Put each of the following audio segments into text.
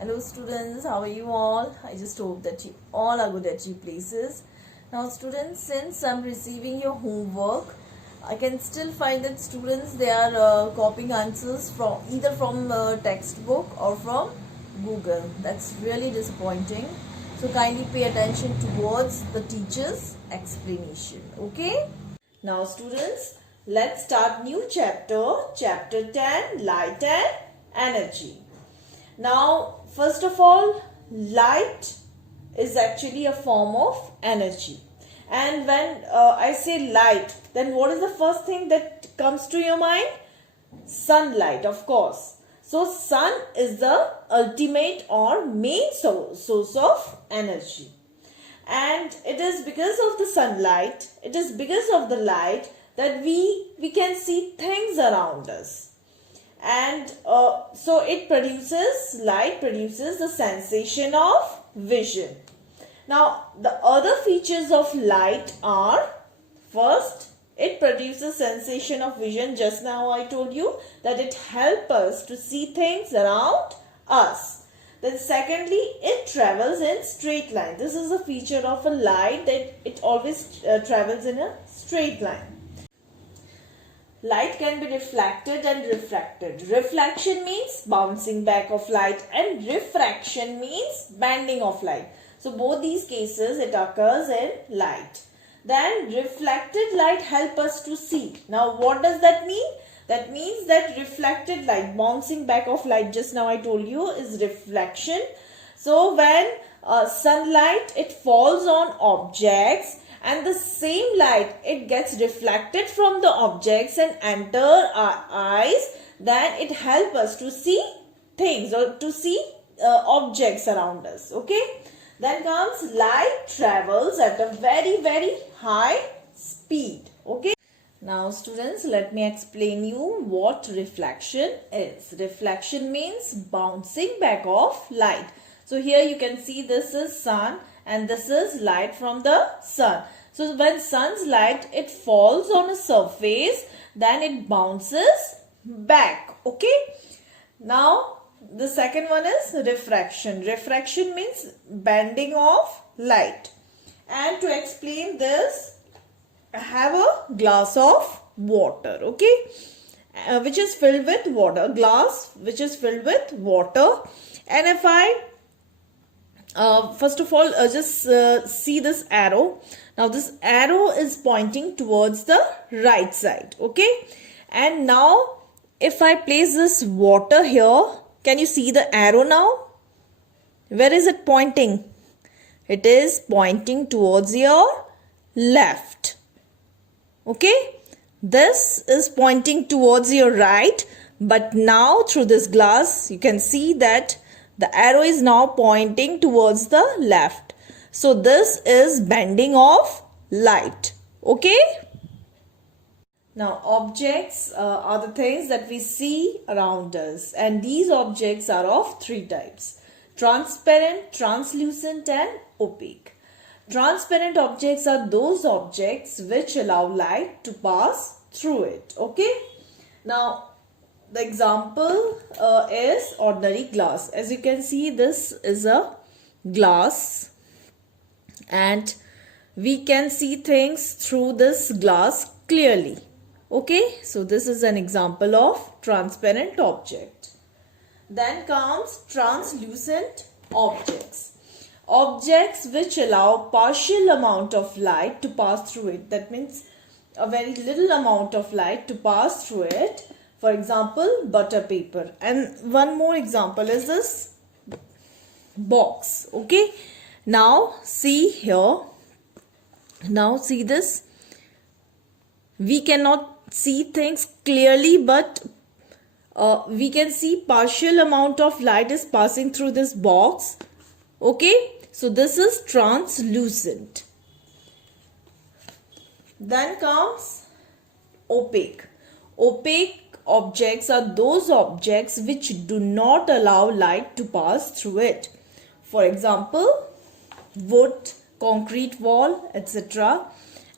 Hello students, how are you all? I just hope that you all are good at your places. Now students, since I'm receiving your homework, I can still find that students, they are copying answers from either from textbook or from Google. That's really disappointing. So kindly pay attention towards the teacher's explanation. Okay? Now students, let's start new chapter 10, light and energy. Now, first of all, light is actually a form of energy. And when I say light, then what is the first thing that comes to your mind? Sunlight, of course. So, sun is the ultimate or main source of energy. And it is because of the sunlight, it is because of the light that we can see things around us. And so light produces the sensation of vision. Now the other features of light are, first, it produces sensation of vision. Just now I told you that it helps us to see things around us. Then secondly, it travels in straight line. This is a feature of a light, that it always travels in a straight line. Light can be reflected and refracted. Reflection means bouncing back of light and refraction means bending of light. So both these cases it occurs in light. Then reflected light help us to see. Now what does that mean? That means that reflected light, bouncing back of light, just now I told you, is reflection. So when sunlight, it falls on objects, and the same light, it gets reflected from the objects and enter our eyes, then it helps us to see things or to see objects around us. Okay, then comes light travels at a very high speed. Okay, now students, let me explain you what reflection is. Reflection means bouncing back of light. So here you can see this is sun and this is light from the sun. So when sun's light, it falls on a surface, then it bounces back. Okay. Now the second one is refraction. Refraction means bending of light. And to explain this, I have a glass of water. Okay. Which is filled with water. Glass which is filled with water. And if I first of all, just see this arrow. Now this arrow is pointing towards the right side. Okay. And now if I place this water here, can you see the arrow now? Where is it pointing? It is pointing towards your left. Okay. This is pointing towards your right. But now through this glass, you can see that the arrow is now pointing towards the left. So this is bending of light. Okay. Now objects are the things that we see around us. And these objects are of three types: transparent, translucent and opaque. Transparent objects are those objects which allow light to pass through it. Okay. Now the example is ordinary glass. As you can see, this is a glass and we can see things through this glass clearly. Okay, so this is an example of transparent object. Then comes translucent objects. Objects which allow partial amount of light to pass through it. That means a very little amount of light to pass through it. For example, butter paper. And one more example is this box. Okay. Now see here. Now see this. We cannot see things clearly, but we can see partial amount of light is passing through this box. Okay. So this is translucent. Then comes opaque. Opaque objects are those objects which do not allow light to pass through it. For example, wood, concrete wall, etc.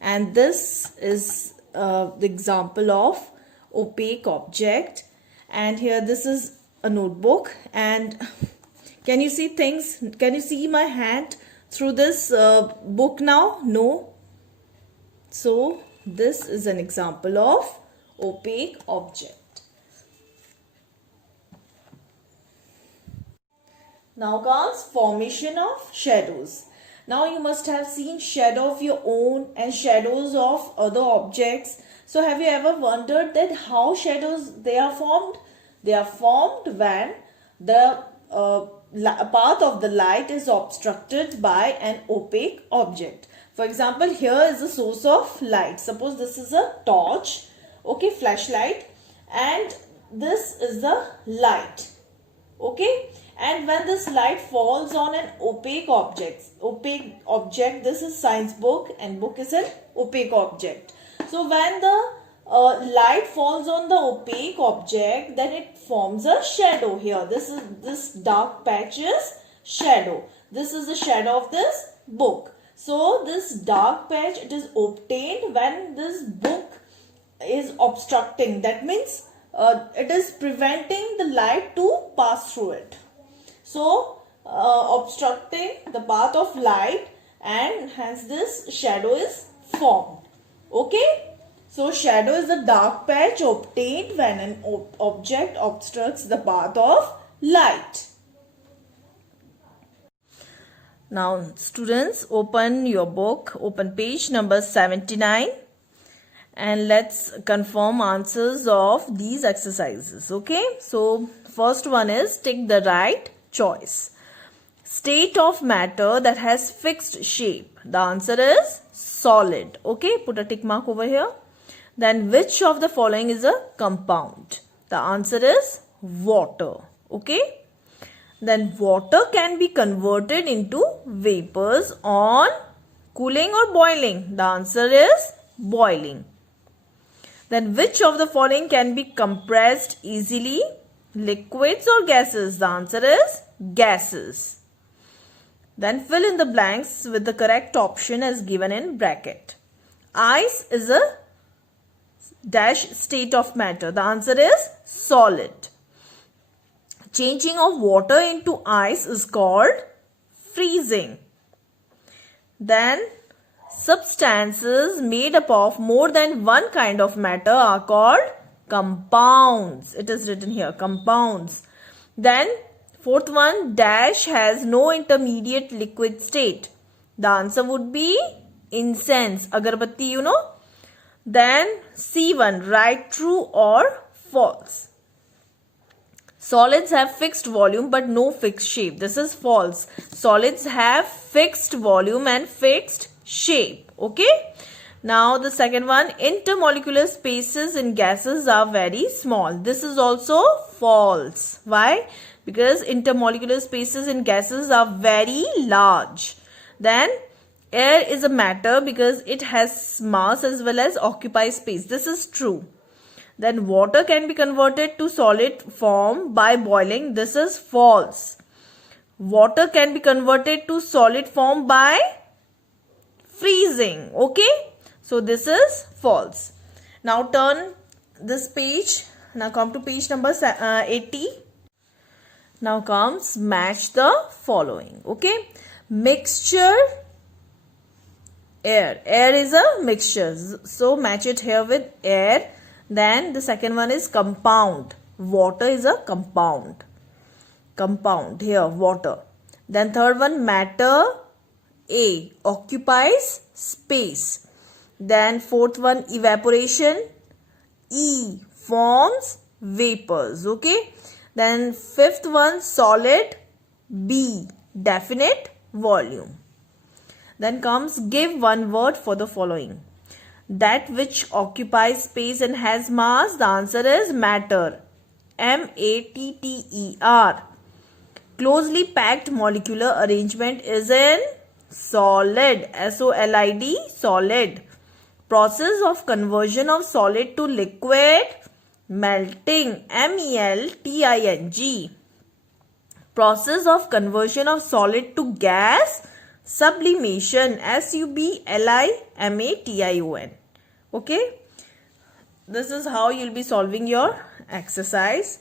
And this is the example of opaque object. And here this is a notebook, and Can you see things? Can you see my hand through this book now? No. So this is an example of opaque object. Now comes formation of shadows. Now you must have seen shadow of your own and shadows of other objects. So have you ever wondered that how shadows they are formed? They are formed when the path of the light is obstructed by an opaque object. For example, here is the source of light. Suppose this is a torch, okay, flashlight, and this is the light, okay. And when this light falls on an opaque object, this is science book and book is an opaque object. So when the light falls on the opaque object, then it forms a shadow here. This dark patch is shadow. This is the shadow of this book. So this dark patch, it is obtained when this book is obstructing. That means it is preventing the light to pass through it. So obstructing the path of light, and hence this shadow is formed. Okay. So shadow is the dark patch obtained when an object obstructs the path of light. Now students, open your book, open page number 79, and let's confirm answers of these exercises. Okay. So first one is take the right choice. State of matter that has fixed shape. The answer is solid. Okay, put a tick mark over here. Then which of the following is a compound? The answer is water. Okay. Then water can be converted into vapors on cooling or boiling. The answer is boiling. Then which of the following can be compressed easily? Liquids or gases? The answer is gases. Then fill in the blanks with the correct option as given in bracket. Ice is a dash state of matter. The answer is solid. Changing of water into ice is called freezing. Then substances made up of more than one kind of matter are called compounds. It is written here, compounds. Then fourth one, dash has no intermediate liquid state. The answer would be incense, agarbatti, you know. Then C1, write true or false. Solids have fixed volume but no fixed shape. This is false. Solids have fixed volume and fixed shape. Okay. Now the second one, intermolecular spaces in gases are very small. This is also false. Why? Because intermolecular spaces in gases are very large. Then air is a matter because it has mass as well as occupies space. This is true. Then water can be converted to solid form by boiling. This is false. Water can be converted to solid form by freezing. Okay. So this is false. Now turn this page. Now come to page number 80. Now comes match the following. Okay. Mixture, air. Air is a mixture. So match it here with air. Then the second one is compound. Water is a compound. Compound here, water. Then third one, matter, A, occupies space. Then fourth one, evaporation, E, forms vapors. Okay. Then fifth one, solid, B, definite volume. Then comes give one word for the following. That which occupies space and has mass, the answer is matter. M-A-T-T-E-R. Closely packed molecular arrangement is in solid. S-O-L-I-D, solid. Process of conversion of solid to liquid, melting. M-E-L-T-I-N-G. Process of conversion of solid to gas, sublimation. S-U-B-L-I-M-A-T-I-O-N. Okay. This is how you'll be solving your exercise.